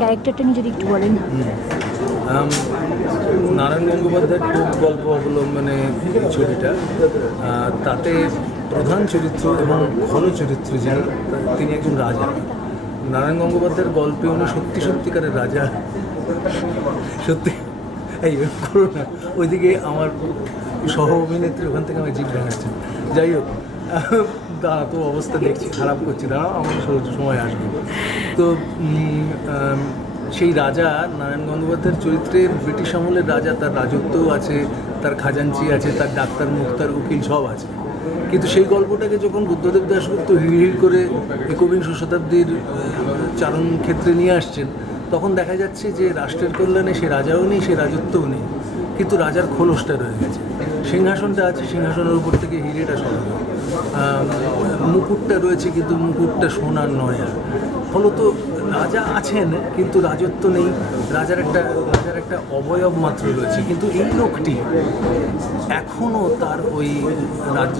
ক্যারেক্টারটা নিয়ে যদি একটু বলেন। নারায়ণ গঙ্গোপাধ্যায়ের টোপ গল্প অবলম্বনে এই ছবিটা, তাতে প্রধান চরিত্র এবং খল চরিত্র যিনি, তিনি একজন রাজা। নারায়ণ গঙ্গোপাধ্যায়ের গল্পে উনি সত্যিকারের রাজা। সত্যি এই করো না, ওইদিকে আমার সহ অভিনেত্রী ওখান থেকে আমার জিভ ভেঙেছে। যাই হোক, দাঁড়া, তো অবস্থা দেখছি খারাপ করছি, দাঁড়াও আমার সময় আসবে। তো সেই রাজা নারায়ণ গঙ্গোপাধ্যায়ের চরিত্রে ব্রিটিশ আমলের রাজা, তার রাজত্বও আছে, তার খাজাঞ্চি আছে, তার ডাক্তার মুক্তার উকিল সব আছে। কিন্তু সেই গল্পটাকে যখন বুদ্ধদেব দাশগুপ্ত হিড় করে একবিংশ শতাব্দীর চারণ ক্ষেত্রে নিয়ে আসছেন, তখন দেখা যাচ্ছে যে রাষ্ট্রের কল্যাণে সে রাজাও নেই, সে রাজত্বও নেই, কিন্তু রাজার খোলসটা রয়ে গেছে, সিংহাসনটা আছে, সিংহাসনের উপর থেকে হিরেটা সরানো, মুকুটটা রয়েছে, কিন্তু মুকুটটা সোনার নয়। আর ফলত রাজা আছেন কিন্তু রাজত্ব নেই, রাজার একটা অবয়ব মাত্র রয়েছে। কিন্তু এই লোকটি এখনও তার ওই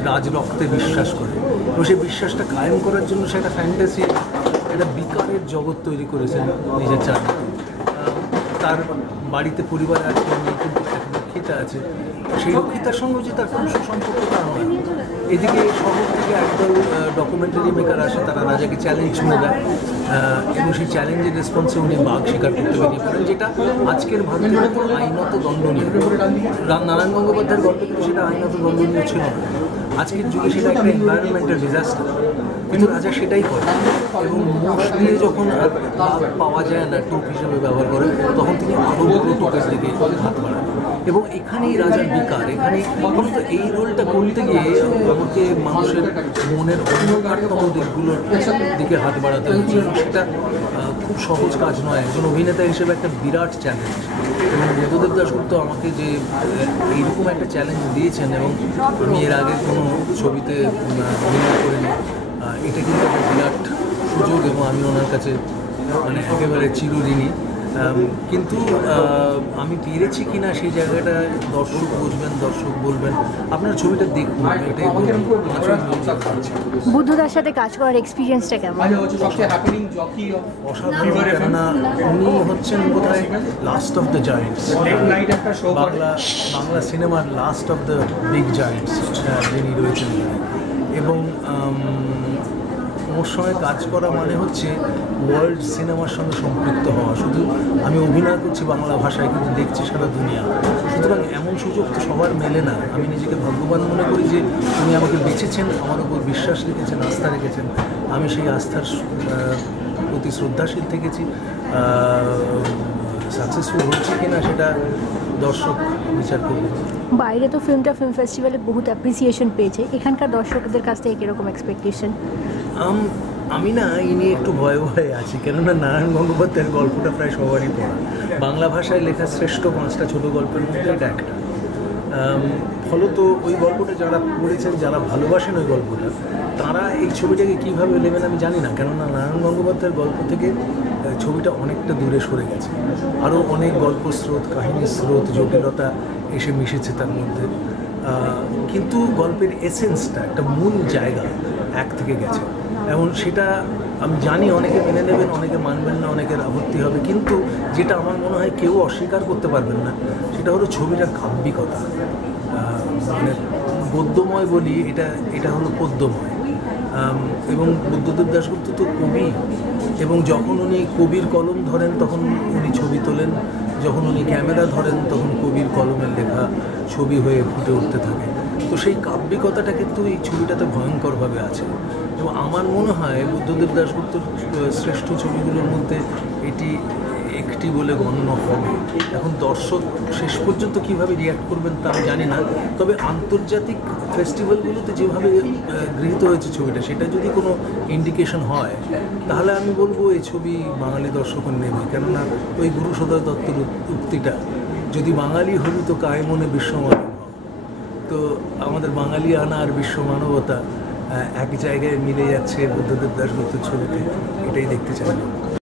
রাজরক্তে বিশ্বাস করে, এবং সেই বিশ্বাসটা কায়েম করার জন্য সে একটা ফ্যান্টাসি, একটা বিকারের জগৎ তৈরি করেছেন নিজের চারদিকে। তার বাড়িতে পরিবার আছে, কিন্তু এক রক্ষিতা আছে, সেই রক্ষিতার সঙ্গে যে তার খুব সুসম্পর্ক তা নয়। এদিকে শহর থেকে একদল ডকুমেন্টারি মেকার আসে, তারা রাজাকে চ্যালেঞ্জ ছুঁড়ে দেয়, এবং সেই চ্যালেঞ্জের রেসপন্সে উনি বাঘ শিকার করতে বেরিয়ে পড়েন, যেটা আজকের ভারতীয় আইনত দণ্ডনীয়। নারায়ণ গঙ্গোপাধ্যায়ের গল্পে কিন্তু সেটা আইনত দণ্ডনীয় ছিল না। আজকের যুগে সেটা একটা এনভায়রনমেন্টাল ডিজাস্টার, কিন্তু রাজা সেটাই করে। এবং মোষ দিয়ে যখন পাওয়া যায় না, টোপ হিসেবে ব্যবহার করে, তখন তিনি আরও বড় টোপের দিকে হাত বাড়ান। এবং এখানেই রাজার বিকার, এখানে অন্তত এই রোলটা করতে গিয়ে আমাকে মানুষের মনের অন্ধকারতম দিকগুলোর দিকে হাত বাড়াতে হচ্ছে। সেটা খুব সহজ কাজ নয়, একজন অভিনেতা হিসেবে একটা বিরাট চ্যালেঞ্জ। এবং বুদ্ধদেব দাশগুপ্ত আমাকে যে এইরকম একটা চ্যালেঞ্জ দিয়েছেন, এবং আমি এর আগে কোনো ছবিতে অভিনয় করিনি, এটা কিন্তু একটা বিরাট সুযোগ, এবং আমি ওনার কাছে মানে একেবারে চিরঋণী। কিন্তু আমি পেরেছি কি না সেই জায়গাটা দর্শক বুঝবেন, দর্শক বলবেন। আপনার ছবিটা দেখুন, এটাই বুদ্ধদার সাথে কাজ করার এক্সপিরিয়েন্সটা কেমন? অসাধারণ, কেননা উনি হচ্ছেন বোধহয় last of the giants, Bangla সিনেমার last of the big giants যিনি রয়েছেন। এবং ওর সঙ্গে কাজ করা মানে হচ্ছে ওয়ার্ল্ড সিনেমার সঙ্গে সম্পৃক্ত হওয়া। শুধু আমি অভিনয় করছি বাংলা ভাষায়, কিন্তু দেখছি সারা দুনিয়া। সুতরাং এমন সুযোগ তো সবার মেলে না। আমি নিজেকে ভাগ্যবান মনে করি যে উনি আমাকে বেঁচেছেন, আমার উপর বিশ্বাস রেখেছেন, আস্থা রেখেছেন। আমি সেই আস্থার প্রতি শ্রদ্ধাশীল থেকেছি। সাকসেসফুল হচ্ছে কিনা সেটা দর্শক বিচার করবে। বাইরে তো ফিল্ম ফেস্টিভ্যালে বহুত অ্যাপ্রিসিয়েশন পেয়েছে, এখানকার দর্শকদের কাছ থেকে কীরকম এক্সপেকটেশন? আমি না এই নিয়ে একটু ভয়ে আছি, কেননা নারায়ণ গঙ্গোপাধ্যায়ের গল্পটা প্রায় সবারই পড়া। বাংলা ভাষায় লেখা শ্রেষ্ঠ 5টা ছোটো গল্পের মধ্যে এটা একটা। ফলত ওই গল্পটা যারা পড়েছেন, যারা ভালোবাসেন ওই গল্পটা, তারা এই ছবিটাকে কীভাবে নেবেন আমি জানি না। কেননা নারায়ণ গঙ্গোপাধ্যায়ের গল্প থেকে ছবিটা অনেকটা দূরে সরে গেছে। আরও অনেক গল্প স্রোত, কাহিনীর স্রোত, জটিলতা এসে মিশেছে তার মধ্যে। কিন্তু গল্পের এসেন্সটা, একটা মূল জায়গা এক থেকে গেছে। এবং সেটা আমি জানি অনেকে মেনে নেবেন, অনেকে মানবেন না, অনেকের আপত্তি হবে। কিন্তু যেটা আমার মনে হয় কেউ অস্বীকার করতে পারবেন না, সেটা হলো ছবিটার কাব্যিকতা। মানে গদ্যময় বলি, এটা হলো পদ্যময়। এবং বুদ্ধদেব দাশগুপ্ত তো কবি, এবং যখন উনি কবির কলম ধরেন তখন উনি ছবি তোলেন, যখন উনি ক্যামেরা ধরেন তখন কবির কলমের লেখা ছবি হয়ে ফুটে উঠতে থাকে। তো সেই কাব্যিকতাটা কিন্তু এই ছবিটাতে ভয়ঙ্করভাবে আছে। এবং আমার মনে হয় বুদ্ধদেব দাশগুপ্তর শ্রেষ্ঠ ছবিগুলোর মধ্যে এটি একটি বলে গণ্য হবে। এখন দর্শক শেষ পর্যন্ত কীভাবে রিয়্যাক্ট করবেন তা আমি জানি না। তবে আন্তর্জাতিক ফেস্টিভ্যালগুলোতে যেভাবে গৃহীত হয়েছে ছবিটা, সেটা যদি কোনো ইন্ডিকেশন হয়, তাহলে আমি বলবো এই ছবি বাঙালি দর্শকও নেবে। কেননা ওই গুরু সদয় দত্তের উক্তিটা, যদি বাঙালি হবি তো কায় মনে বিশ্বমানব। তো আমাদের বাঙালি আনা আর বিশ্ব মানবতা এক জায়গায় মিলে যাচ্ছে বুদ্ধদেব দাশগুপ্তের ছবিতে, এটাই দেখতে চাই।